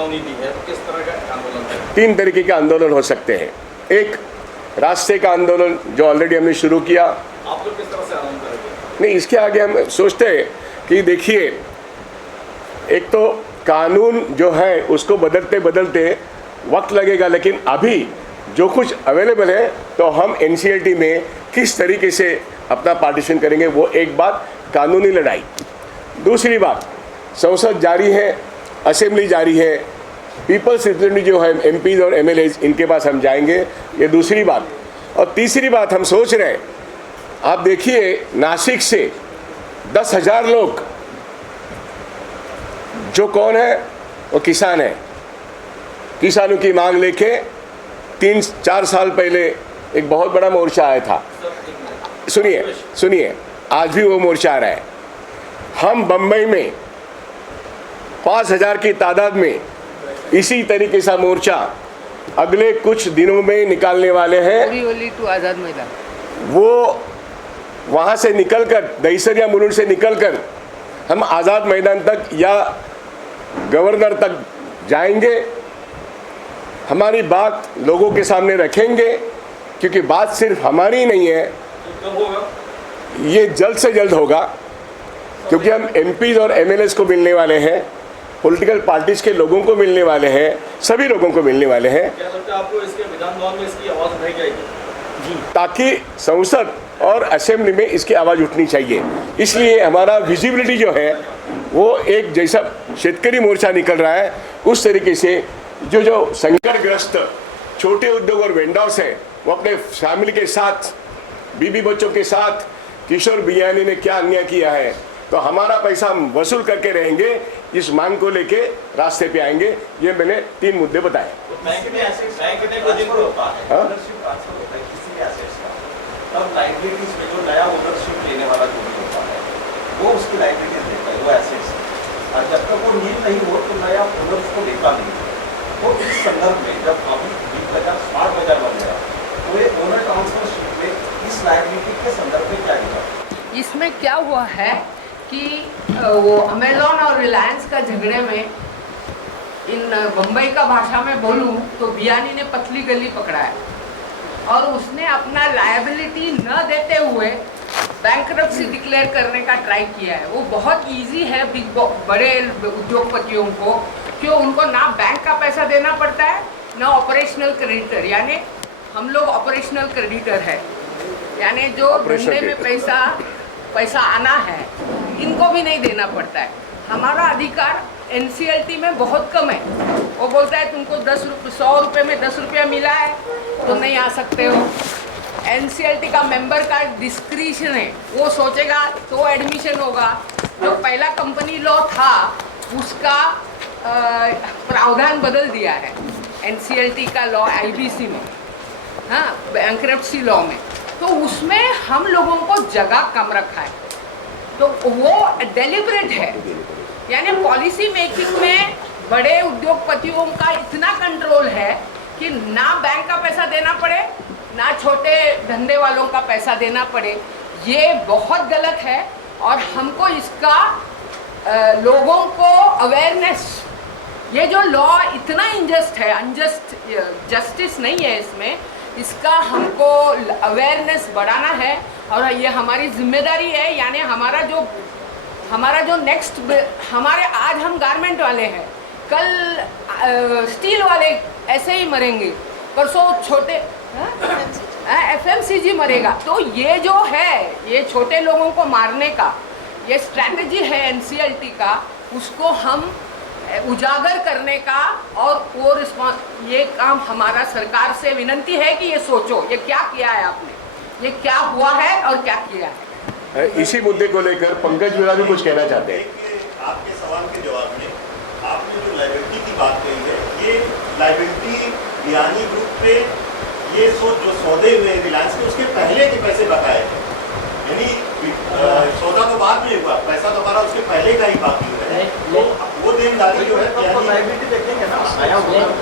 चेतावनी दी है, तो किस तरह का आंदोलन है? 3 तरीके के आंदोलन हो सकते हैं। एक रास्ते का आंदोलन जो ऑलरेडी हमने शुरू किया। आप लोग किस तरह से आंदोलन करेंगे? नहीं, इसके आगे हम सोचते हैं कि देखिए, एक तो कानून जो है उसको बदलते बदलते वक्त लगेगा, लेकिन अभी जो कुछ अवेलेबल है तो हम एनसीएलटी में किस तरीके से अपना पार्टीशन करेंगे, वो एक बात कानूनी लड़ाई। दूसरी बात, संसद जारी है, असेंबली जारी है, पीपल्स रिप्रेजेंटेटिव जो है एमपीज और एमएलएज, इनके पास हम जाएंगे, ये दूसरी बात। और तीसरी बात हम सोच रहे हैं, आप देखिए नासिक से 10,000 लोग, जो कौन है वो किसान है, किसानों की मांग लेके 3-4 साल पहले एक बहुत बड़ा मोर्चा आया था। सुनिए, आज भी वो मोर्चा आ रहा है। हम बम्बई में 5,000 की तादाद में इसी तरीके से मोर्चा अगले कुछ दिनों में निकालने वाले हैं। टू आज़ाद मैदान, वो वहाँ से निकलकर, दहीसर या मुलुंड से निकलकर हम आज़ाद मैदान तक या गवर्नर तक जाएंगे, हमारी बात लोगों के सामने रखेंगे, क्योंकि बात सिर्फ हमारी नहीं है, कब होगा? ये जल्द से जल्द होगा, क्योंकि हम एमपीज और एमएलएस को मिलने वाले हैं, पॉलिटिकल पार्टीज के लोगों को मिलने वाले हैं, सभी लोगों को मिलने वाले हैं। क्या लगता है आपको इसके विधान भवन में इसकी आवाज़ उठाई जाएगी? जी, ताकि संसद और असेंबली में इसकी आवाज़ उठनी चाहिए। इसलिए हमारा विजिबिलिटी जो है वो एक जैसा शेतकरी मोर्चा निकल रहा है, उस तरीके से जो संकटग्रस्त छोटे उद्योग और वेंडर्स हैं, वो अपने फैमिली के साथ, बीबी बच्चों के साथ, किशोर बियानी ने क्या अन्याय किया है, तो हमारा पैसा हम वसूल करके रहेंगे, इस मांग को लेके रास्ते पे आएंगे। ये मैंने 3 मुद्दे बताए। बैंक में ऐसे होता है, ओनरशिप ट्रांसफर होता है किसी भी एसेट्स का, तब लाइबिलिटीज में जो नया ओनरशिप लेने वाला जो भी होता है वो उसकी लाइबिलिटीज देता है, वो एसेट्स, और जब तक वो नील नहीं हो तो नया ओनर उसको देता नहीं है। तो इस संदर्भ में जब अभी बिग बाजार स्मार्ट बाजार बन गया, तो ये ओनर ट्रांसफरशिप में इस लाइबिलिटी के संदर्भ में क्या होगा? इसमें क्या हुआ है कि वो अमेज़न और रिलायंस का झगड़े में, इन बम्बई का भाषा में बोलूं तो बियानी ने पतली गली पकड़ा है, और उसने अपना लायबिलिटी न देते हुए बैंकरप्सी डिक्लेयर करने का ट्राई किया है। वो बहुत इजी है बड़े उद्योगपतियों को, क्यों उनको ना बैंक का पैसा देना पड़ता है, ना ऑपरेशनल क्रेडिटर, यानी हम लोग ऑपरेशनल क्रेडिटर है, यानी जो धंधे में पैसा आना है, इनको भी नहीं देना पड़ता है। हमारा अधिकार एनसीएलटी में बहुत कम है। वो बोलता है तुमको 100 रुपये में 10 रुपया मिला है तो नहीं आ सकते हो। एनसीएलटी का मेंबर का डिस्क्रिशन है, वो सोचेगा तो एडमिशन होगा। जो पहला कंपनी लॉ था उसका प्रावधान बदल दिया है एनसीएलटी का लॉ आईबीसी में, हाँ, बैंकरप्सी लॉ में, तो उसमें हम लोगों को जगह कम रखा है। तो वो डेलिबरेट है, यानी पॉलिसी मेकिंग में बड़े उद्योगपतियों का इतना कंट्रोल है कि ना बैंक का पैसा देना पड़े, ना छोटे धंधे वालों का पैसा देना पड़े। ये बहुत गलत है, और हमको इसका लोगों को अवेयरनेस, ये जो लॉ इतना इनजस्ट है, अनजस्ट जस्टिस नहीं है इसमें, इसका हमको अवेयरनेस बढ़ाना है, और ये हमारी जिम्मेदारी है। यानी हमारा जो नेक्स्ट, हमारे आज हम गारमेंट वाले हैं, कल स्टील वाले ऐसे ही मरेंगे, परसों छोटे एफएमसीजी मरेगा। तो ये जो है, ये छोटे लोगों को मारने का ये स्ट्रैटेजी है एनसीएलटी का, उसको हम उजागर करने का, और वो ये काम हमारा सरकार से विनती है कि ये सोचो, ये क्या किया है आपने, ये क्या हुआ है और क्या किया है। इसी मुद्दे को लेकर पंकज मीणा भी कुछ कहना चाहते हैं। आपके सवाल के जवाब में आपने जो लायबिलिटी की बात कही है, ये लायबिलिटी बियानी ग्रुप पे ये जो सौदे हुए रिलायंस के, उसके पहले के पैसे बकाए थे, यानी सौदा तो बाद में हुआ, पैसा तो हमारा उसके पहले का ही बाकी है। तो वो देनदारी जो है, तो लायबिलिटी देखेंगे ना।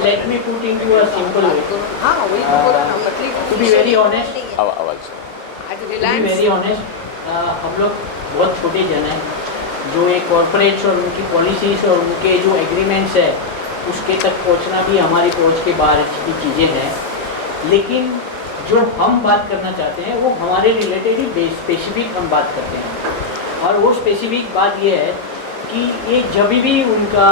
Let me put into a simple way. हाँ, वही तो बोला ना, पतली To be very honest, आज to be Reliance, very honest, हम लोग बहुत छोटे जन हैं, जो एक कॉर्पोरेट्स और उनकी पॉलिसीज और उनके जो एग्रीमेंट्स है उसके तक पहुंचना भी हमारी पहुंच के बाहर की चीज़ें हैं, लेकिन जो हम बात करना चाहते हैं वो हमारे रिलेटेड ही स्पेसिफिक हम बात करते हैं। और वो स्पेसिफिक बात ये है कि ये जब भी उनका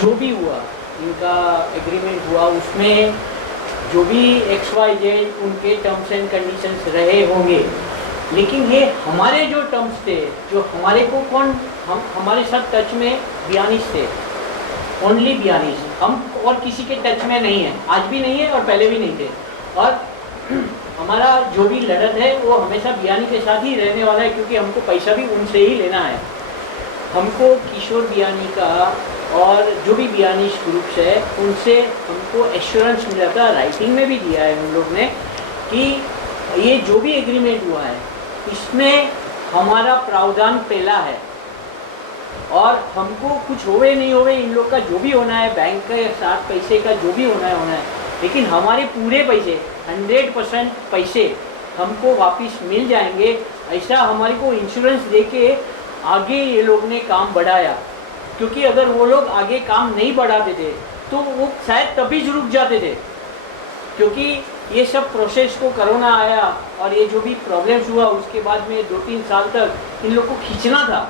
जो भी हुआ, इनका एग्रीमेंट हुआ, उसमें जो भी XYZ उनके टर्म्स एंड कंडीशंस रहे होंगे, लेकिन ये हमारे जो टर्म्स थे, जो हमारे को हम हमारे साथ टच में बियानीस थे, ओनली बियानीस, हम और किसी के टच में नहीं है, आज भी नहीं है और पहले भी नहीं थे। और हमारा जो भी लड़त है वो हमेशा बियानी के साथ ही रहने वाला है, क्योंकि हमको पैसा भी उनसे ही लेना है। हमको किशोर बियानी का और जो भी बियानी ग्रुप्स है उनसे हमको एश्योरेंस मिला था, राइटिंग में भी दिया है उन लोग ने, कि ये जो भी एग्रीमेंट हुआ है इसमें हमारा प्रावधान पहला है और हमको कुछ होवे नहीं होवे, इन लोग का जो भी होना है, बैंक के साथ पैसे का जो भी होना है, लेकिन हमारे पूरे पैसे 100% पैसे हमको वापस मिल जाएंगे। ऐसा हमारे को इंश्योरेंस देके आगे ये लोग ने काम बढ़ाया, क्योंकि अगर वो लोग आगे काम नहीं बढ़ाते थे तो वो शायद तभी रुक जाते थे, क्योंकि ये सब प्रोसेस को कोरोना आया और ये जो भी प्रॉब्लम्स हुआ उसके बाद में 2-3 साल तक इन लोग को खींचना था,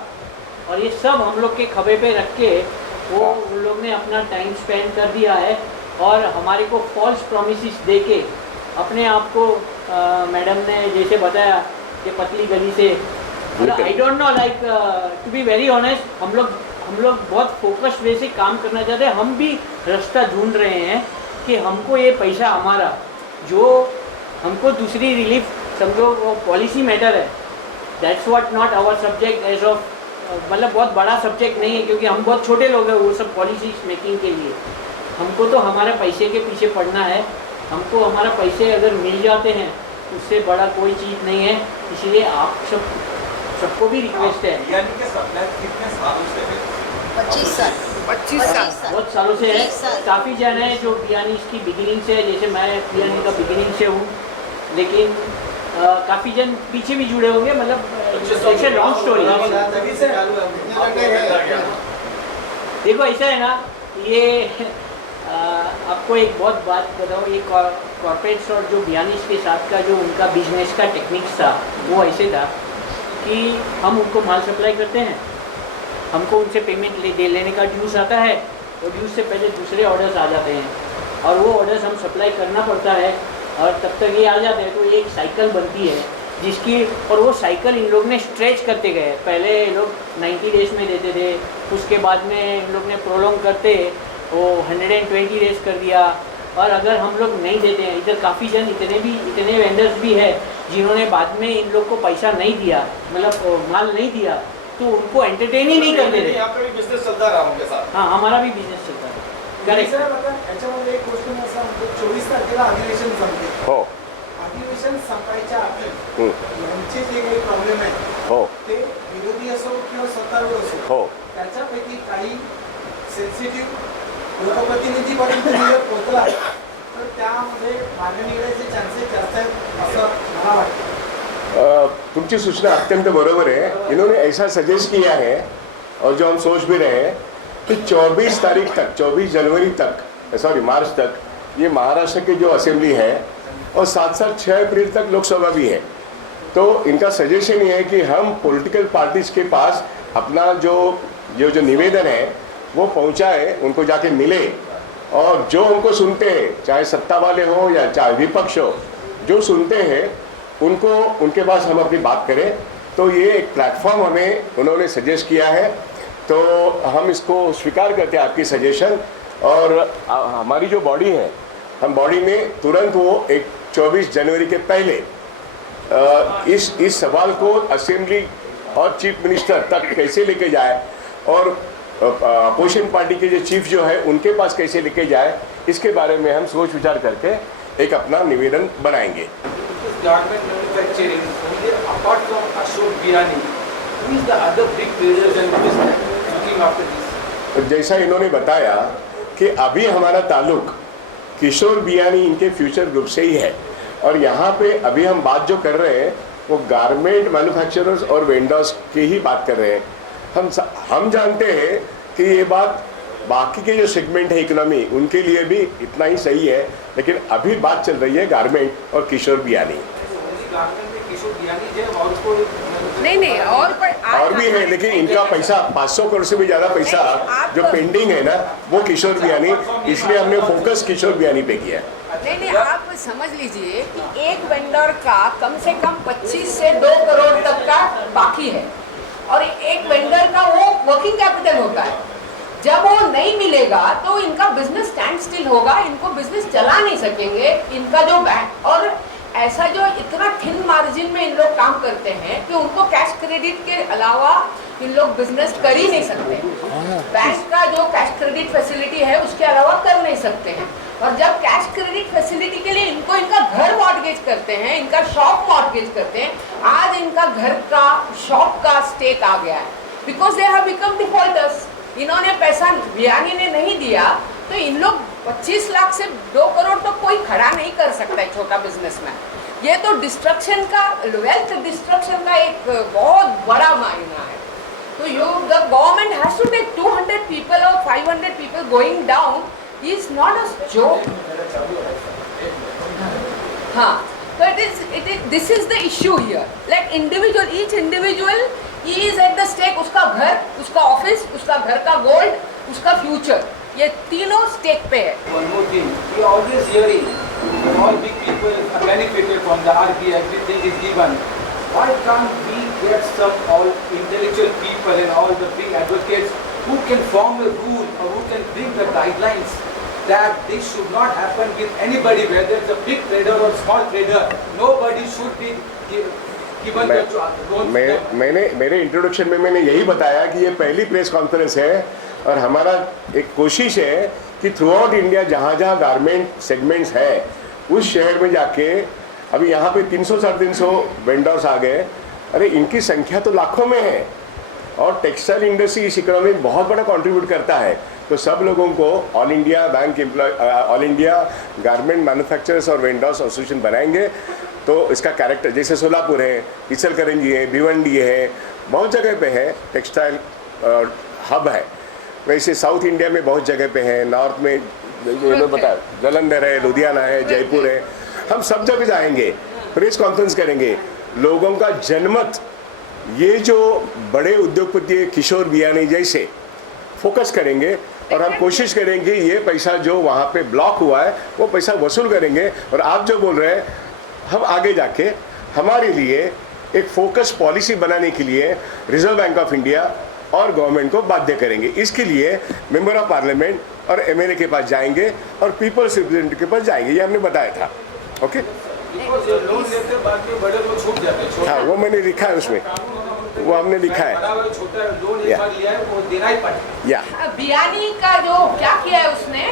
और ये सब हम लोग के खबे पे रख के वो उन लोग ने अपना टाइम स्पेंड कर दिया है और हमारे को फॉल्स प्रोमिसेस दे के अपने आप को मैडम ने जैसे बताया कि पतली गली से, I don't know, like to be very honest, हम लोग बहुत फोकस्ड वे से काम करना चाहते हैं। हम भी रास्ता ढूंढ रहे हैं कि हमको ये पैसा हमारा जो हमको दूसरी रिलीफ समझो वो पॉलिसी मैटर है, that's what not our subject as of, मतलब बहुत बड़ा सब्जेक्ट नहीं है क्योंकि हम बहुत छोटे लोग हैं वो सब पॉलिसी मेकिंग के लिए। हमको तो हमारे पैसे के पीछे पड़ना है, हमको हमारा पैसे अगर मिल जाते हैं उससे बड़ा कोई चीज़ नहीं है। इसीलिए आप सबको भी रिक्वेस्ट है, यानी कि सप्लाई कितने सालों से है? 25 साल। बहुत सालों से है। काफ़ी जन है जो बियानी की बिगिनिंग से है, जैसे मैं बियानी का बिगिनिंग से हूँ, लेकिन काफ़ी जन पीछे भी जुड़े होंगे, मतलब ऐसे लॉन्ग स्टोरी। देखो ऐसा है ना, ये आपको एक बहुत बात बताऊँ, ये कॉर्पोरेट्स और जो बियानीस के साथ का जो उनका बिजनेस का टेक्निक्स था वो ऐसे था कि हम उनको माल सप्लाई करते हैं, हमको उनसे पेमेंट लेने का ड्यूज आता है, और ड्यूज से पहले दूसरे ऑर्डर्स आ जाते हैं और वो ऑर्डर्स हम सप्लाई करना पड़ता है और तब तक ये आ जाते हैं, तो ये एक साइकिल बनती है जिसकी, और वो साइकिल इन लोग ने स्ट्रेच करते गए। पहले ये लोग 90 डेज में देते थे, उसके बाद में इन लोग ने प्रोलॉन्ग करते वो 120 डेज कर दिया, और अगर हम लोग नहीं देते हैं, इधर काफ़ी जन इतने वेंडर्स भी है जिन्होंने बाद में इन लोग को पैसा नहीं दिया, मतलब माल नहीं दिया, तो उनको एंटरटेन ही नहीं करते थे। यहाँ पे भी बिजनेस चलता रहा उनके साथ। हाँ, हमारा भी बिजनेस चलता है। करेक्ट। याच्यामध्ये एक गोष्ट मी असं म्हणतो, 24 तारखेला अधिवेशन संपते. हो अधिवेशन संपायच्या आधी यांचे जे काही प्रॉब्लेम आहेत हो ते विरोधी असो किंवा सत्तारूढ असो, हो त्याच्यापैकी काही सेन्सिटिव्ह लोकप्रतिनिधीपर्यंत जर पोहोचला तर त्यामध्ये मागणी येण्याचे चान्सेस जास्त आहेत असं मला वाटतं. तुमची सूचना अत्यंत बरोबर है। इन्होंने ऐसा सजेस्ट किया है और जो हम सोच भी रहे हैं कि 24 तारीख तक, 24 जनवरी तक, सॉरी मार्च तक ये महाराष्ट्र की जो असेंबली है और साथ साथ 6 अप्रैल तक लोकसभा भी है। तो इनका सजेशन ये है कि हम पॉलिटिकल पार्टीज के पास अपना जो निवेदन है वो पहुंचाए, उनको जाके मिले, और जो उनको सुनते हैं, चाहे सत्ता वाले हो या चाहे विपक्ष हो, जो सुनते हैं उनको उनके पास हम अपनी बात करें। तो ये एक प्लेटफॉर्म हमें उन्होंने सजेस्ट किया है, तो हम इसको स्वीकार करते हैं आपकी सजेशन। और हमारी जो बॉडी है, हम बॉडी में तुरंत वो एक 24 जनवरी के पहले इस सवाल को असेंबली और चीफ मिनिस्टर तक कैसे लेके जाए और अपोजिशन पार्टी के जो चीफ जो है उनके पास कैसे लेके जाए, इसके बारे में हम सोच विचार करके एक अपना निवेदन बनाएंगे। Garment manufacturing, apart from Ashok Biyani, who is the other big players and who is looking after this? तो जैसा इन्होंने बताया कि अभी हमारा ताल्लुक किशोर बियानी इनके फ्यूचर ग्रुप से ही है, और यहाँ पे अभी हम बात जो कर रहे हैं वो गारमेंट मैन्युफैक्चरर्स और वेंडर्स की ही बात कर रहे हैं। हम जानते हैं कि ये बात बाकी के जो सेगमेंट है इकोनॉमी उनके लिए भी इतना ही सही है, लेकिन अभी बात चल रही है गारमेंट और किशोर बियानी। नहीं और भी है, लेकिन इनका पैसा 500 करोड़ से भी ज़्यादा पैसा जो पेंडिंग है ना वो किशोर बियानी, इसलिए हमने फोकस किशोर बियानी पे किया है। नहीं, आप समझ लीजिए कि एक वेंडर का कम से कम 25 से 2 करोड़ तक का बाकी है, और एक वेंडर का वो वर्किंग कैपिटल होता है। जब वो नहीं मिलेगा तो इनका बिजनेस स्टैंड स्टिल होगा, इनको बिजनेस चला नहीं सकेंगे। इनका जो बैंक और ऐसा जो इतना थिन मार्जिन में इन लोग काम करते हैं कि उनको कैश क्रेडिट के अलावा इन लोग बिजनेस कर ही नहीं सकते। बैंक का जो कैश क्रेडिट फैसिलिटी है उसके अलावा कर नहीं सकते हैं। और जब कैश क्रेडिट फैसिलिटी के लिए इनको इनका घर मॉर्गेज करते हैं, इनका शॉप मॉर्गेज करते हैं, आज इनका घर का शॉप का स्टेक आ गया है, because they have become defaulters. इन्होंने पैसा बियानी ने नहीं दिया तो इन लोग 25 लाख से 2 करोड़ तो कोई खड़ा नहीं कर सकता है छोटा बिजनेसमैन। ये तो डिस्ट्रक्शन का, वेल्थ डिस्ट्रक्शन का एक बहुत बड़ा मायना है। तो the government has to take 200 people और 500 people going down is not a joke. हाँ, तो it is this is the issue here. Like each individual is at the stake. उसका घर, उसका ऑफिस, उसका घर का गोल्ड, उसका फ्यूचर, ये तीनों स्टेक पे है। One more thing, we are always hearing all big people are benefited from the RBI, everything is given. Why can't we get some all intellectual people and all the big advocates who can form a rule or who can bring the guidelines that this should not happen with anybody, whether it's a big trader or small trader. Nobody should be given the loan. मेरे introduction में मैंने यही बताया कि ये पहली press conference है और हमारा एक कोशिश है कि थ्रू आउट इंडिया जहाँ जहाँ गारमेंट सेगमेंट्स है उस शहर में जाके, अभी यहाँ पे 300-350 वेंडर्स आ गए। अरे इनकी संख्या तो लाखों में है और टेक्सटाइल इंडस्ट्री इस इकोनॉमी में बहुत बड़ा कंट्रीब्यूट करता है। तो सब लोगों को all India all India garment manufacturers और वेंडर्स एसोसिएशन बनाएंगे। तो इसका कैरेक्टर जैसे सोलापुर है, इचलकरंजी है, भिवंडी है, बहुत जगह पे है टेक्सटाइल हब है। वैसे साउथ इंडिया में बहुत जगह पे है, नॉर्थ में बताया जालंधर है, लुधियाना है, जयपुर है। हम सब जगह जाएंगे, प्रेस कॉन्फ्रेंस करेंगे, लोगों का जनमत, ये जो बड़े उद्योगपति किशोर बियानी जैसे फोकस करेंगे और हम कोशिश करेंगे ये पैसा जो वहाँ पे ब्लॉक हुआ है वो पैसा वसूल करेंगे। और आप जो बोल रहे हैं, हम आगे जाके हमारे लिए एक फोकस पॉलिसी बनाने के लिए रिजर्व बैंक ऑफ इंडिया और गवर्नमेंट को बाध्य करेंगे। इसके लिए मेंबर ऑफ पार्लियामेंट और एमएलए के पास जाएंगे और पीपल्स रिप्रेजेंटेटिव के पास जाएंगे, ये हमने बताया था। ओके, हाँ वो मैंने लिखा है उसमें, वो हमने लिखा है। या बियानी का जो क्या किया है उसने,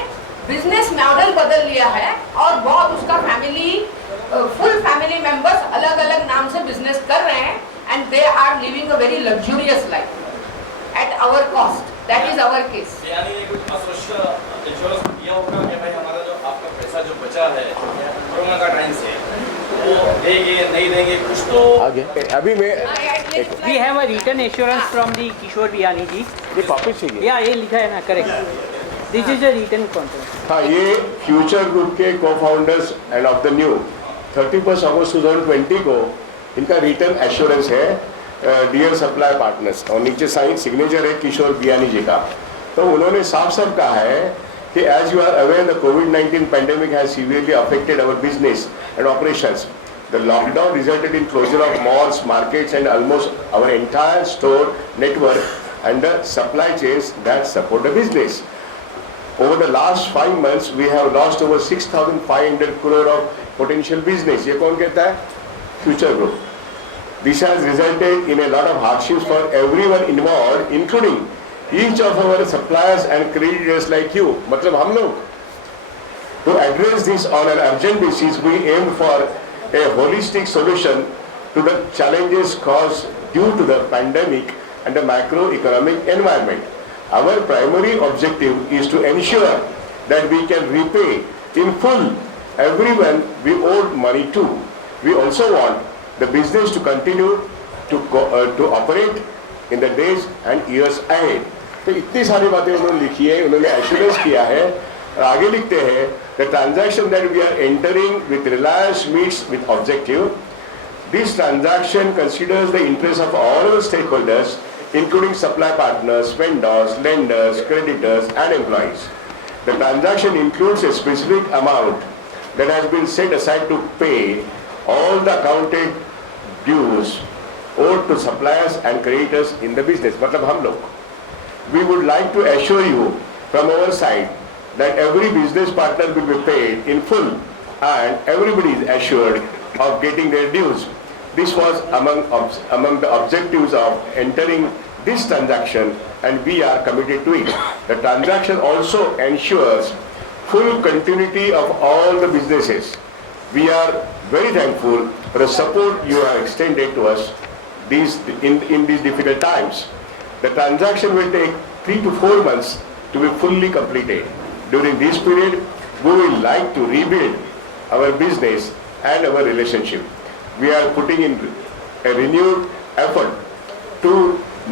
बिजनेस मॉडल बदल लिया है और बहुत उसका फैमिली, फुल फैमिली मेंबर्स अलग अलग नाम से बिजनेस कर रहे हैं and they are living a very luxurious life at our cost. That is our case. Biyani ने कुछ असुरक्षा इंश्योरेंस दिया होगा कि भाई हमारा जो आपका पैसा जो बचा है कोरोना का टाइम से वो देंगे नहीं देंगे, कुछ तो आगे अभी मैं We have a written assurance from the Kishore Biyani ji. ये कॉपी चाहिए। Yeah, ये लिखा है ना, correct. This is a written contract. हाँ, ये फ्यूचर ग्रुप के co-founders end of the new 31 अगस्त 2020 को इनका रिटर्न एश्योरेंस है डियर सप्लाई पार्टनर्स, और नीचे साइन सिग्नेचर है किशोर बियानी जी का। तो उन्होंने साफ साफ कहा है कि as you are aware the कोविड-19 pandemic has severely affected our business and operations. The lockdown resulted in closure of malls, markets and almost our entire store network and the supply chains that support the business. Over the last 5 months, we have lost over 6,500 crore of potential business. ये कौन कहता है? Future Group. This has resulted in a lot of hardships for everyone involved, including each of our suppliers and creditors like you. मतलब हम लोग। To address this on an urgent basis, we aim for a holistic solution to the challenges caused due to the pandemic and the macroeconomic environment. Our primary objective is to ensure that we can repay in full everyone we owed money to. We also want the business to continue to operate in the days and years ahead. तो इतनी सारी बातें उन्होंने लिखी है, उन्होंने assurance किया है और आगे लिखते हैं the transaction that we are entering with Reliance meets with objective. This transaction considers the interests of all our stakeholders, including supply partners, vendors, lenders, creditors, and employees. The transaction includes a specific amount that has been set aside to pay all the accounted dues owed to suppliers and creditors in the business. मतलब हम लोग. We would like to assure you from our side that every business partner will be paid in full and everybody is assured of getting their dues. This was among the objectives of entering this transaction and we are committed to it. The transaction also ensures full continuity of all the businesses. We are very thankful for the support you have extended to us in these difficult times. The transaction will take 3 to 4 months to be fully completed. During this period, we will like to rebuild our business and our relationship. We are putting in a renewed effort to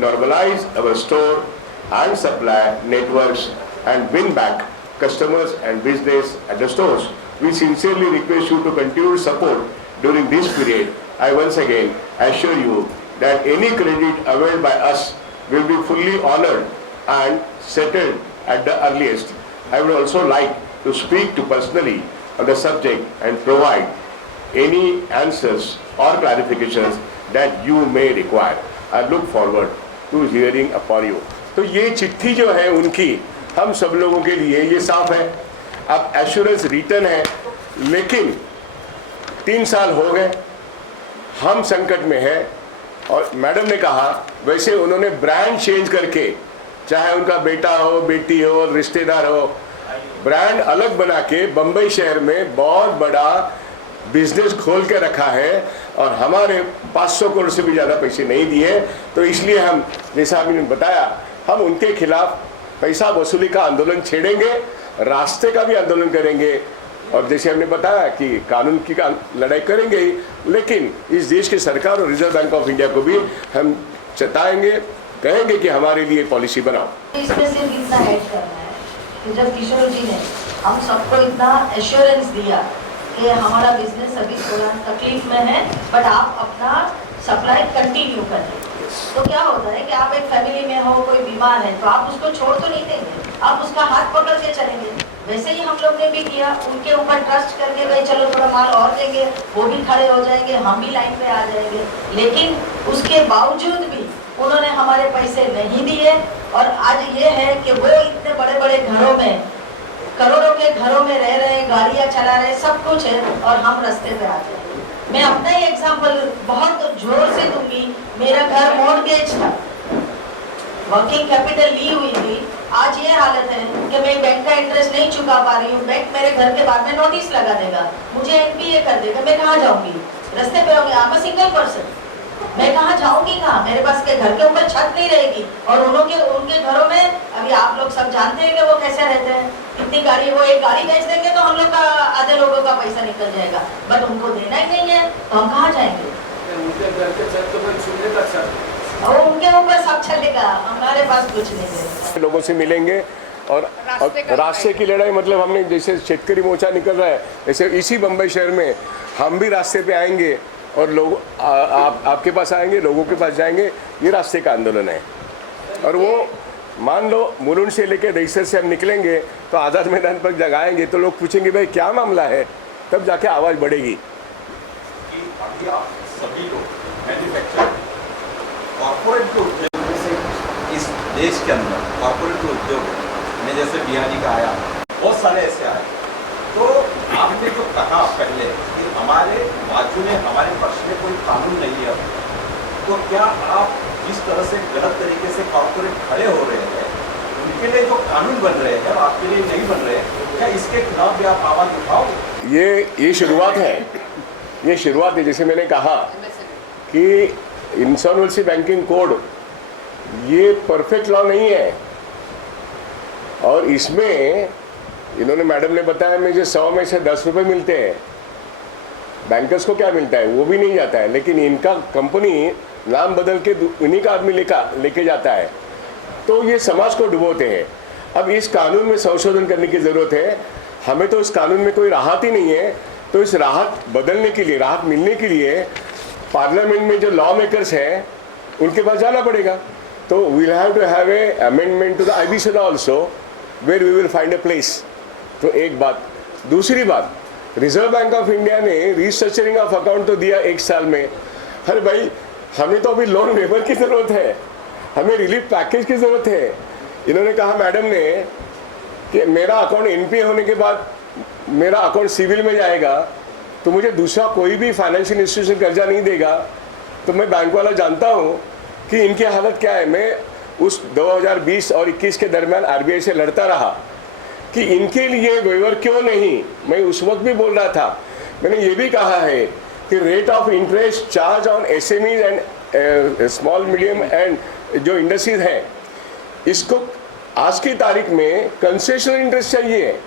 normalize our store and supply networks and win back customers and business at the stores. We sincerely request you to continue support during this period. I once again assure you that any credit availed by us will be fully honored and settled at the earliest. I would also like to speak to personally on the subject and provide any answers or clarifications that you may require. I look forward to hearing upon you. तो ये चिट्ठी जो है उनकी हम सब लोगों के लिए ये साफ है. अब एश्योरेंस रिटर्न है, लेकिन 3 साल हो गए, हम संकट में हैं. और मैडम ने कहा वैसे उन्होंने ब्रांड चेंज करके, चाहे उनका बेटा हो, बेटी हो, रिश्तेदार हो, ब्रांड अलग बना के बम्बई शहर में बहुत बड़ा बिजनेस खोल के रखा है और हमारे 500 करोड़ से भी ज़्यादा पैसे नहीं दिए. तो इसलिए हम, जैसा आपने बताया, हम उनके खिलाफ पैसा वसूली का आंदोलन छेड़ेंगे, रास्ते का भी आंदोलन करेंगे और जैसे हमने बताया कि कानून की लड़ाई करेंगे ही, लेकिन इस देश की सरकार और रिजर्व बैंक ऑफ इंडिया को भी हम चेताएंगे, कहेंगे कि हमारे लिए पॉलिसी बनाओ. इसमें सिर्फ इतना ऐड करना है कि जब किशोर जी ने हम सबको इतना एश्योरेंस दिया कि हमारा बिजनेस अभी थोड़ा तकलीफ में है बट आप अपना सप्लाई कंटिन्यू करें, तो क्या होता है कि आप एक फैमिली में हो, कोई बीमार है तो आप उसको छोड़ तो नहीं देंगे, आप उसका हाथ पकड़ के चलेंगे. वैसे ही हम लोग ने भी किया, उनके ऊपर ट्रस्ट करके भाई चलो थोड़ा माल और देंगे, वो भी खड़े हो जाएंगे, हम भी लाइन पे आ जाएंगे. लेकिन उसके बावजूद भी उन्होंने हमारे पैसे नहीं दिए और आज ये है कि वो इतने बड़े बड़े घरों में, करोड़ों के घरों में रह रहे, गाड़ियाँ चला रहे, सब कुछ है और हम रास्ते पे आ जाए. मैं अपना ही एग्जांपल बहुत जोर से दूंगी. मेरा घर मॉर्गेज था, वर्किंग कैपिटल ली हुई थी. आज ये हालत है कि मैं बैंक का इंटरेस्ट नहीं चुका पा रही हूँ. बैंक मेरे घर के बाहर में नोटिस लगा देगा, मुझे एनपीए कर देगा. मैं कहाँ जाऊँगी? रास्ते पे होंगे. आप सिंगल पर्सन, मैं कहाँ जाऊँगी? कहाँ? मेरे पास के घर के ऊपर छत नहीं रहेगी और उनके घरों में अभी आप लोग सब जानते हैं कि वो कैसे रहते हैं. इतनी गाड़ी, वो एक गाड़ी बेच देंगे तो हम लोग का, आधे लोगों का पैसा निकल जाएगा, बट उनको देना ही नहीं है तो हम कहाँ जाएंगे? उनके घर के छत तो कोई छूने तक छत, और उनके ऊपर सब चलेगा, हमारे पास कुछ नहीं है. लोगों से मिलेंगे और रास्ते की लड़ाई, मतलब हमने जैसे शेतकरी मोर्चा निकल रहा है, ऐसे इसी बम्बई शहर में हम भी रास्ते पे आएंगे और लोग आपके पास आएंगे, लोगों के पास जाएंगे. ये रास्ते का आंदोलन है. और वो मान लो मुलुंड से लेके दहीसर से हम निकलेंगे तो आज़ाद मैदान पर जगाएंगे तो लोग पूछेंगे भाई क्या मामला है, तब जाके आवाज़ बढ़ेगी. कि अभी आप सभी लोग मैन्युफैक्चर, कॉर्पोरेट के उद्योग से इस देश के अंदर कॉर्पोरेट के उद्योग में, जैसे बिहारी का आया, बहुत सारे ऐसे आए, तो आपने जो कहा पहले कि हमारे बाजू में, हमारे पक्ष में कोई कानून नहीं है, तो क्या आप जिस तरह से गलत तरीके से कॉर्पोरेट खड़े हो रहे हैं, उनके लिए जो कानून बन रहे हैं और आपके लिए नहीं बन रहे हैं, क्या इसके खिलाफ भी आप आवाज़ उठाओगे? ये शुरुआत है, ये शुरुआत है. जैसे मैंने कहा कि इंसॉल्वेंसी बैंकिंग कोड ये परफेक्ट लॉ नहीं है और इसमें इन्होंने, मैडम ने बताया मुझे 100 में से 10 रुपये मिलते हैं. बैंकर्स को क्या मिलता है वो भी नहीं जाता है, लेकिन इनका कंपनी नाम बदल के उन्हीं का आदमी लेके जाता है. तो ये समाज को डुबोते हैं। अब इस कानून में संशोधन करने की ज़रूरत है। हमें तो इस कानून में कोई राहत ही नहीं है, तो इस राहत बदलने के लिए, राहत मिलने के लिए पार्लियामेंट में जो लॉ मेकर्स हैं उनके पास जाना पड़ेगा। तो we'll have to have a amendment to the IBC law also where we will find a place. तो एक बात। दूसरी बात, रिजर्व बैंक ऑफ इंडिया ने रिस्ट्रक्चरिंग ऑफ अकाउंट तो दिया 1 साल में। अरे भाई, हमें तो अभी लोन वेवर की ज़रूरत है, हमें रिलीफ पैकेज की ज़रूरत है। इन्होंने कहा मैडम ने कि मेरा अकाउंट NPA होने के बाद मेरा अकाउंट सिविल में जाएगा तो मुझे दूसरा कोई भी फाइनेंशियल इंस्टीट्यूशन कर्जा नहीं देगा। तो मैं बैंक वाला जानता हूँ कि इनकी हालत क्या है। मैं उस 2020 और 21 के दरमियान RBI से लड़ता रहा कि इनके लिए वेवर क्यों नहीं। मैं उस वक्त भी बोल रहा था, मैंने ये भी कहा है कि rate of interest charge on SMEs and small medium and जो इंडस्ट्रीज हैं, इसको आज की तारीख में कंसेशनल इंटरेस्ट चाहिए।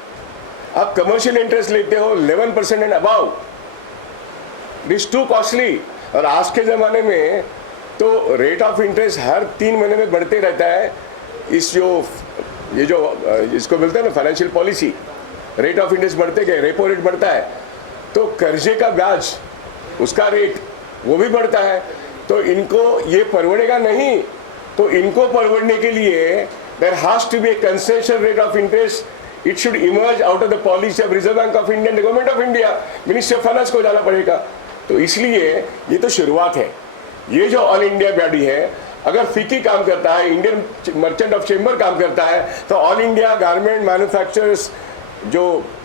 आप कमर्शियल इंटरेस्ट लेते हो 11% and above, it is too costly. और आज के ज़माने में तो रेट ऑफ इंटरेस्ट हर 3 महीने में बढ़ते रहता है। ये जो इसको बोलते हैं ना financial policy, rate of interest बढ़ते गए, रेपो रेट बढ़ता है, तो कर्जे का ब्याज उसका रेट वो भी बढ़ता है। तो इनको ये परवड़ेगा नहीं। तो इनको परवड़ने के लिए there has to be a concession rate of interest. It should emerge out of the policy of reserve bank of India, government of India, ministry of finance को जाना पड़ेगा। तो इसलिए ये तो शुरुआत है। ये जो ऑल इंडिया बॉडी है, अगर FICCI काम करता है, इंडियन मर्चेंट ऑफ चेंबर काम करता है, तो ऑल इंडिया गारमेंट मैन्युफैक्चरर्स जो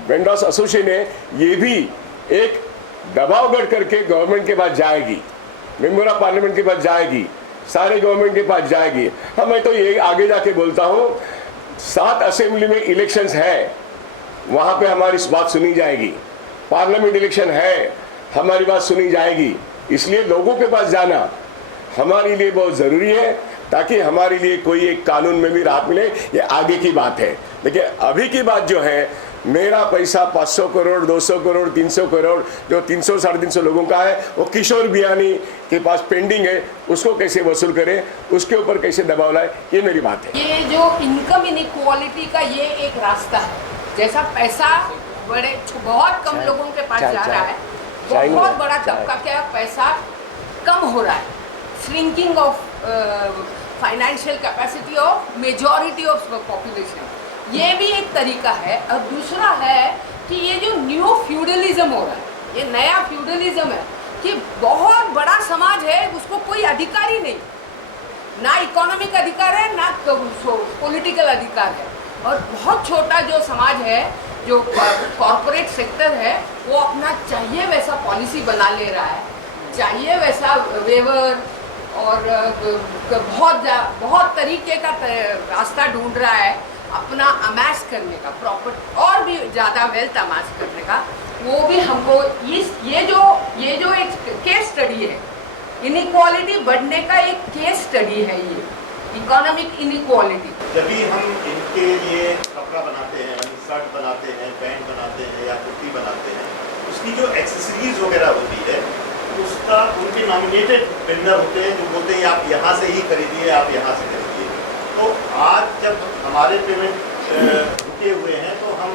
वेंडर्स एसोसिएशन है, ये भी एक दबाव गढ़ करके गवर्नमेंट के पास जाएगी, मेंबर ऑफ पार्लियामेंट के पास जाएगी, सारे गवर्नमेंट के पास जाएगी। हाँ, मैं तो ये आगे जाके बोलता हूँ, 7 असेंबली में इलेक्शंस है, वहाँ पे हमारी बात सुनी जाएगी। पार्लियामेंट इलेक्शन है, हमारी बात सुनी जाएगी। इसलिए लोगों के पास जाना हमारे लिए बहुत ज़रूरी है, ताकि हमारे लिए कोई एक कानून में भी राहत मिले। ये आगे की बात है। देखिए, अभी की बात जो है, मेरा पैसा 500 करोड़, 200 करोड़, 300 करोड़, जो 300 साढ़े 300 लोगों का है, वो किशोर बियानी के पास पेंडिंग है, उसको कैसे वसूल करें, उसके ऊपर कैसे दबाव लाए, ये मेरी बात है। ये जो इनकम इनइक्वालिटी का ये एक रास्ता है। जैसा पैसा बहुत कम लोगों के पास जा रहा है, बहुत बड़ा तबका क्या पैसा कम हो रहा है, shrinking of financial capacity of majority of population. ये भी एक तरीका है। और दूसरा है कि ये जो न्यू फ्यूडलिज्म हो रहा है, ये नया फ्यूडलिज्म है कि बहुत बड़ा समाज है, उसको कोई अधिकार ही नहीं, ना इकोनॉमिक अधिकार है, ना पॉलिटिकल अधिकार है। और बहुत छोटा जो समाज है, जो कॉरपोरेट सेक्टर है, वो अपना चाहिए वैसा पॉलिसी बना ले रहा है, चाहिए वैसा वेवर और बहुत तरीके का रास्ता ढूंढ रहा है अपना अमास करने का, प्रॉपर्टी और भी ज़्यादा वेल्थ अमास करने का। वो भी हमको ये जो एक केस स्टडी है, इनइक्वालिटी बढ़ने का एक केस स्टडी है ये इकोनॉमिक इनइक्वालिटी। जब भी हम इनके लिए कपड़ा बनाते हैं, शर्ट बनाते हैं, पैंट बनाते हैं या कुर्ती बनाते हैं, उसकी जो एक्सेसरीज वगैरह होती है, उसका उनके नॉमिनेटेड वेंडर होते हैं जो बोलते हैं आप यहाँ से ही खरीदिए, आप यहाँ से खरीदिए। तो आज जब हमारे पेमेंट रुके हुए हैं, तो हम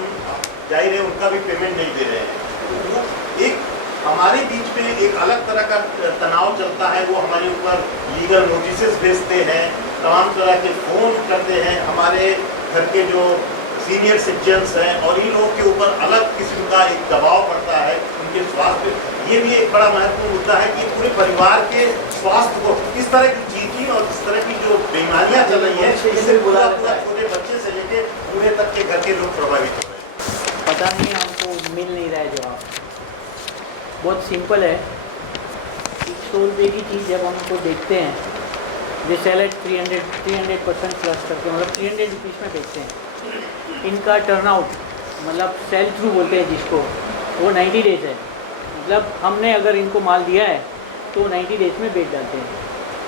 जाहिर है उनका भी पेमेंट नहीं दे रहे हैं। तो वो एक हमारे बीच में एक अलग तरह का तनाव चलता है। वो हमारे ऊपर लीगल नोटिसेस भेजते हैं, तमाम तरह के फ़ोन करते हैं हमारे घर के जो सीनियर सिटीजन्स हैं, और इन लोगों के ऊपर अलग किस्म का एक दबाव पड़ता है उनके स्वास्थ्य पे। ये भी एक बड़ा महत्वपूर्ण मुद्दा है कि पूरे परिवार के स्वास्थ्य को इस तरह की चीज़ें और इस तरह की जो बीमारियाँ चल रही हैं, इससे पूरा छोटे बच्चे से लेके बूढ़े तक के घर के लोग प्रभावित हो रहे हैं। पता नहीं, हमको मिल नहीं रहा है जवाब। बहुत सिंपल है। 100 रुपये की चीज़ जब हम उनको देखते हैं, वे सेल एट 300% प्लस करके, मतलब 300 रुपीज़ में बेचते हैं। इनका टर्नआउट मतलब सेल थ्रू बोलते हैं जिसको, वो 90 डेज़ है। मतलब हमने अगर इनको माल दिया है तो 90 डेज़ में बेच डालते हैं।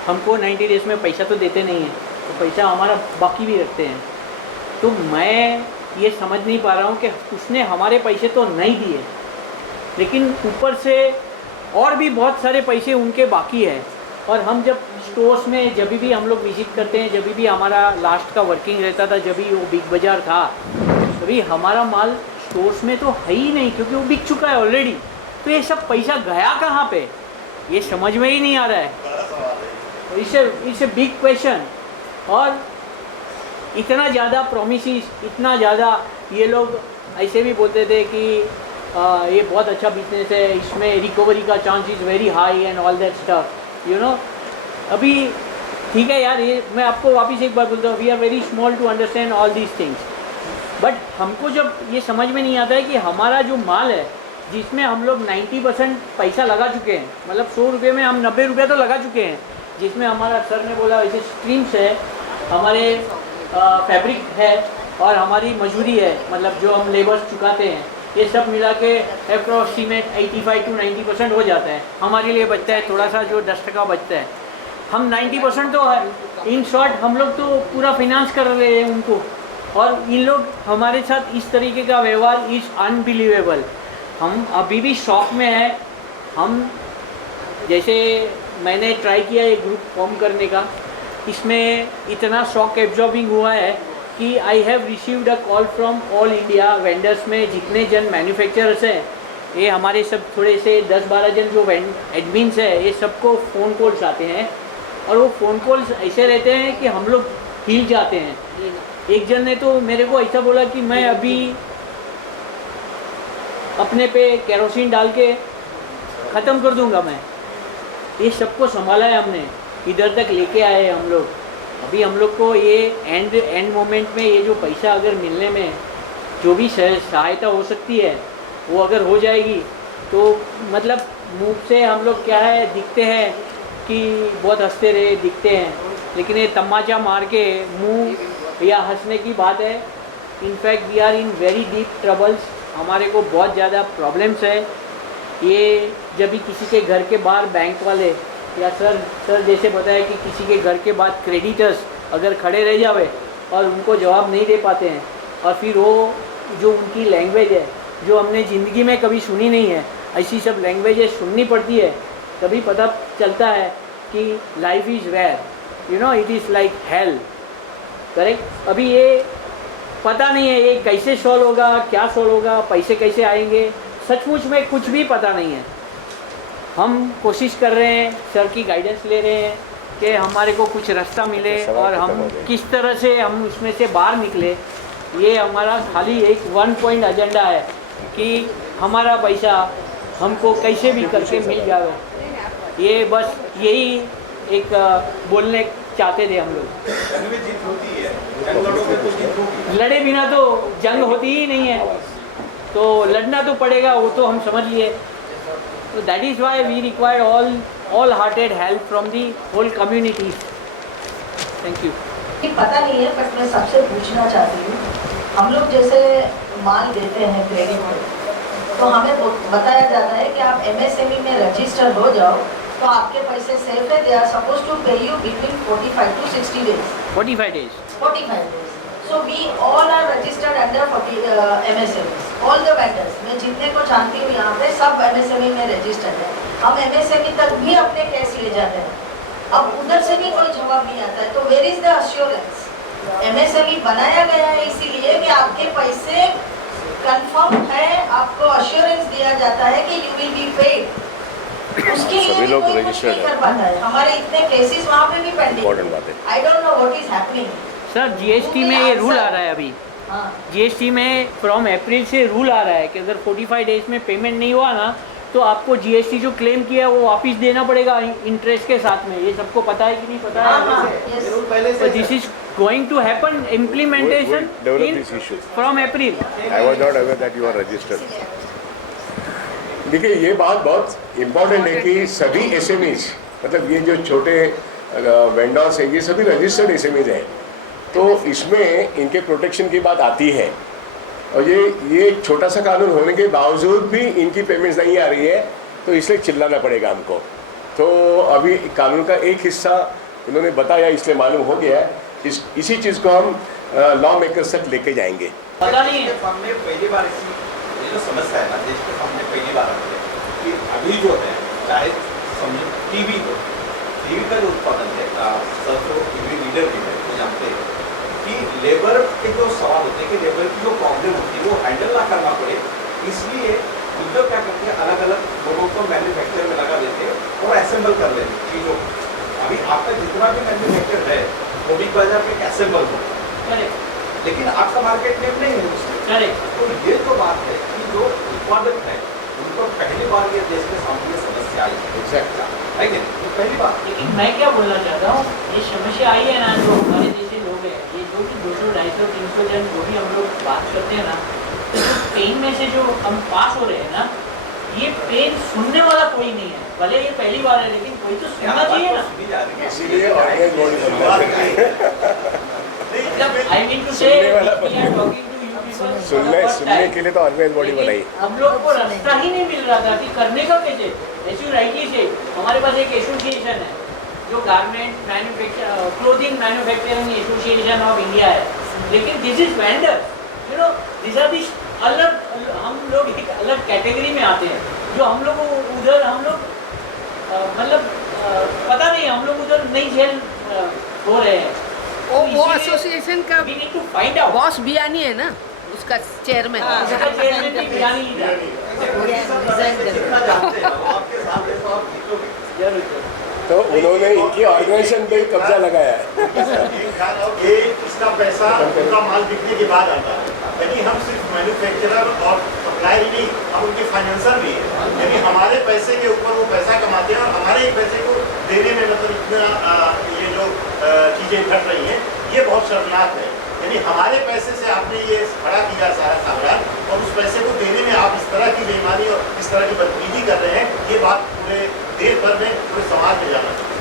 हमको 90 डेज़ में पैसा तो देते नहीं हैं, तो पैसा हमारा बाकी भी रखते हैं। तो मैं ये समझ नहीं पा रहा हूँ कि उसने हमारे पैसे तो नहीं दिए, लेकिन ऊपर से और भी बहुत सारे पैसे उनके बाकी है। और हम जब स्टोर्स में जब भी हम लोग विजिट करते हैं, जब भी हमारा लास्ट का वर्किंग रहता था, जब भी वो बिग बाज़ार था, तभी हमारा माल स्टोर्स में तो है ही नहीं, क्योंकि वो बिक चुका है ऑलरेडी। तो ये सब पैसा गया कहाँ पे, ये समझ में ही नहीं आ रहा है। बड़ा सवाल है। It's a big question. और इतना ज़्यादा प्रोमिसेस, इतना ज़्यादा ये लोग ऐसे भी बोलते थे कि ये बहुत अच्छा बिजनेस है, इसमें रिकवरी का chance is very high and all that stuff, you know. अभी ठीक है यार, ये मैं आपको वापस एक बार बोलता हूँ, we are very small to understand all these things, but हमको जब ये समझ में नहीं आता है कि हमारा जो माल है, जिसमें हम लोग 90% पैसा लगा चुके हैं, मतलब 100 रुपये में हम 90 रुपये तो लगा चुके हैं, जिसमें हमारा सर ने बोला वैसे स्ट्रीम्स है, हमारे फैब्रिक है और हमारी मजदूरी है, मतलब जो हम लेबर्स चुकाते हैं, ये सब मिला के अप्रॉक्सीमेट 85 to 90% हो जाता है। हमारे लिए बचता है थोड़ा सा जो 10% बचता है, हम 90% तो है। इन शॉर्ट हम लोग तो पूरा फिनांस कर रहे हैं उनको, और इन लोग हमारे साथ इस तरीके का व्यवहार इज़ अनबिलीवेबल। हम अभी भी शॉक में है। हम जैसे मैंने ट्राई किया एक ग्रुप फॉर्म करने का, इसमें इतना शॉक एब्जॉर्बिंग हुआ है कि I have received a call from all India vendors में जितने जन मैन्युफैक्चरर्स हैं, ये हमारे सब थोड़े से 10-12 जन जो एडमिन्स है, ये सबको फ़ोन कॉल्स आते हैं, और वो फ़ोन कॉल्स ऐसे रहते हैं कि हम लोग हिल जाते हैं। एक जन ने तो मेरे को ऐसा बोला कि मैं अभी अपने पे केरोसिन डाल के ख़त्म कर दूंगा मैं। ये सबको संभाला है हमने, इधर तक लेके आए हैं हम लोग। अभी हम लोग को ये एंड मोमेंट में ये जो पैसा अगर मिलने में जो भी सहायता हो सकती है, वो अगर हो जाएगी तो मतलब मुँह से हम लोग क्या है दिखते हैं कि बहुत हंसते रहे दिखते हैं, लेकिन ये तमाचा मार के मुँह या हंसने की बात है। In fact we are in very deep troubles, हमारे को बहुत ज़्यादा प्रॉब्लम्स है। ये जब भी किसी के घर के बाहर बैंक वाले या सर जैसे बताया कि किसी के घर के बाहर क्रेडिटर्स अगर खड़े रह जावे और उनको जवाब नहीं दे पाते हैं, और फिर वो जो उनकी लैंग्वेज है जो हमने ज़िंदगी में कभी सुनी नहीं है, ऐसी सब लैंग्वेजेस सुननी पड़ती है, तभी पता चलता है कि life is where, you know, it is like hell. Correct. अभी ये पता नहीं है ये कैसे सॉल्व होगा, क्या सॉल्व होगा, पैसे कैसे आएंगे, सचमुच में कुछ भी पता नहीं है। हम कोशिश कर रहे हैं, सर की गाइडेंस ले रहे हैं कि हमारे को कुछ रास्ता मिले और हम किस तरह से हम उसमें से बाहर निकले। ये हमारा खाली एक 1 पॉइंट एजेंडा है कि हमारा पैसा हमको कैसे भी करके मिल जाए। ये बस यही एक बोलने चाहते थे हम लोग। अभी भी जीत होती है, जंग लड़ोगे तो जीत होगी। लड़े बिना तो जंग होती ही नहीं है, तो लड़ना तो पड़ेगा, वो तो हम समझ लिए। तो that is why we require all hearted help from the whole community. Thank you. पता नहीं है, बट मैं सबसे पूछना चाहती हूँ, हम लोग जैसे माल देते हैं क्रेडिट पे, तो हमें बताया जाता है कि आप MSME में रजिस्टर हो जाओ तो आपके पैसे सेफ है। दे आर सपोज टू पे you between 45 to 60 days। 45 days। 45 days। So we all are registered under MSMEs। All the vendors, मैं जितने को जानती हूँ यहाँ पे सब MSME में रजिस्टर्ड है। हम MSME तक भी अपने केस ले जाते हैं, अब उधर से भी कोई जवाब नहीं आता है। तो where is the assurance? MSME बनाया गया है इसीलिए कि आपके पैसे कंफर्म है, आपको अश्योरेंस दिया जाता है कि यू विल बी पेड। उसके लिए भी कोई कुछ नहीं कर पाता है। हमारे इतने केसेस वहाँ पे भी pending. I don't know what is happening. Sir GST में ये रूल आ रहा है अभी। GST में फ्रॉम अप्रैल से रूल आ रहा है कि अगर 45 डेज में पेमेंट नहीं हुआ ना, तो आपको GST जो क्लेम किया है वो वापस देना पड़ेगा इंटरेस्ट के साथ में। ये सबको पता है कि नहीं पता है? This is going to happen implementation from April. I was not aware that you are registered. देखिए, ये बात बहुत इम्पोर्टेंट है कि सभी SMEs, मतलब ये जो छोटे वेंडर्स हैं, ये सभी रजिस्टर्ड SMEs हैं, तो इसमें इनके प्रोटेक्शन की बात आती है। और ये एक छोटा सा कानून होने के बावजूद भी इनकी पेमेंट्स नहीं आ रही है, तो इसलिए चिल्लाना पड़ेगा हमको। तो अभी कानून का एक हिस्सा उन्होंने बताया, इसलिए मालूम हो गया है। इसी चीज़ को हम लॉ मेकर्स तक लेके जाएंगे। पता नहीं है, सामने पहली बार ये जो समस्या है ना, देश के सामने पहली बार आती है कि अभी जो है, चाहे समझो टीवी हो, ईवी का जो उत्पादन है सर, जो ईवी लीडर भी है वो जानते हैं कि लेबर के जो सवाल होते हैं कि लेबर की जो प्रॉब्लम होती है वो हैंडल ना करना पड़े, इसलिए उद्योग क्या करते हैं अलग अलग लोगों को मैन्युफैक्चर में लगा देते हैं और असेंबल कर लेते हैं चीज़ों को। अभी आपका जितना भी मैन्युफैक्चर है वो बिग बाजार में असेंबल होता है, करेक्ट लेकिन आपका मार्केट में नहीं है उसमें। करेक्ट। तो ये तो बात है कि जो उत्पादक है उनको पहली बार ये देश के सामने ये समस्या आई है, एग्जैक्ट है कि नहीं? तो पहली बात लेकिन मैं क्या बोलना चाहता हूँ, ये समस्या आई है ना, जो हमारे जैसे लोग हैं, ये जो भी 200, 250, 300 जन जो भी हम लोग बात करते हैं ना, तो जो पेन में से जो हम पास हो रहे हैं ना, ये पेन सुनने वाला कोई नहीं है। भले ये पहली बार है, लेकिन कोई तो सुनना चाहिए ना। सुनी जा रही है। इसीलिए ऑर्गेनाइज बॉडी बनना चाहिए। मतलब आई मीन टू से सुनने वाला सुनने के लिए तो ऑर्गेनाइज बॉडी बनाई। हम लोग को रास्ता ही नहीं मिल रहा था कि करने का कैसे। ऐसी राइटली से हमारे पास एक एसोसिएशन है जो garment manufacture clothing manufacturing association of India है, लेकिन this is vendor, you know, this are this अलग, हम लोग एक अलग कैटेगरी में आते हैं, जो हम लोग उधर हम लोग मतलब पता नहीं, हम लोग उधर नहीं झेल हो रहे हैं। वो एसोसिएशन का we need to find out. Boss Biyani है ना, उसका चेयरमैन। उसका चेयरमैन भी बियानी ही था। जितना जानते हैं वो आपके सामने तो आप जीतोगे। जरूर। तो उन्होंने इनकी ऑर्गेनाइजेशन पे कब्जा लगाया है। ये इसका पैसा उनका माल बिकने के बाद आता है, यानी हम सिर्फ मैन्युफैक्चरर और सप्लायर ही नहीं, हम उनके फाइनेंसर भी हैं, यानी हमारे पैसे के ऊपर वो पैसा कमाते हैं और हमारे ही पैसे को देने में मतलब इतना ये जो चीज़ें घट रही हैं ये बहुत शर्मनाक है। यानी हमारे पैसे से आपने ये खड़ा किया सारा सामान और उस पैसे को देने में आप इस तरह की बेईमानी और इस तरह की बदतमीजी कर रहे हैं, ये बात पूरे देश भर में पूरे समाज में जाना चाहिए।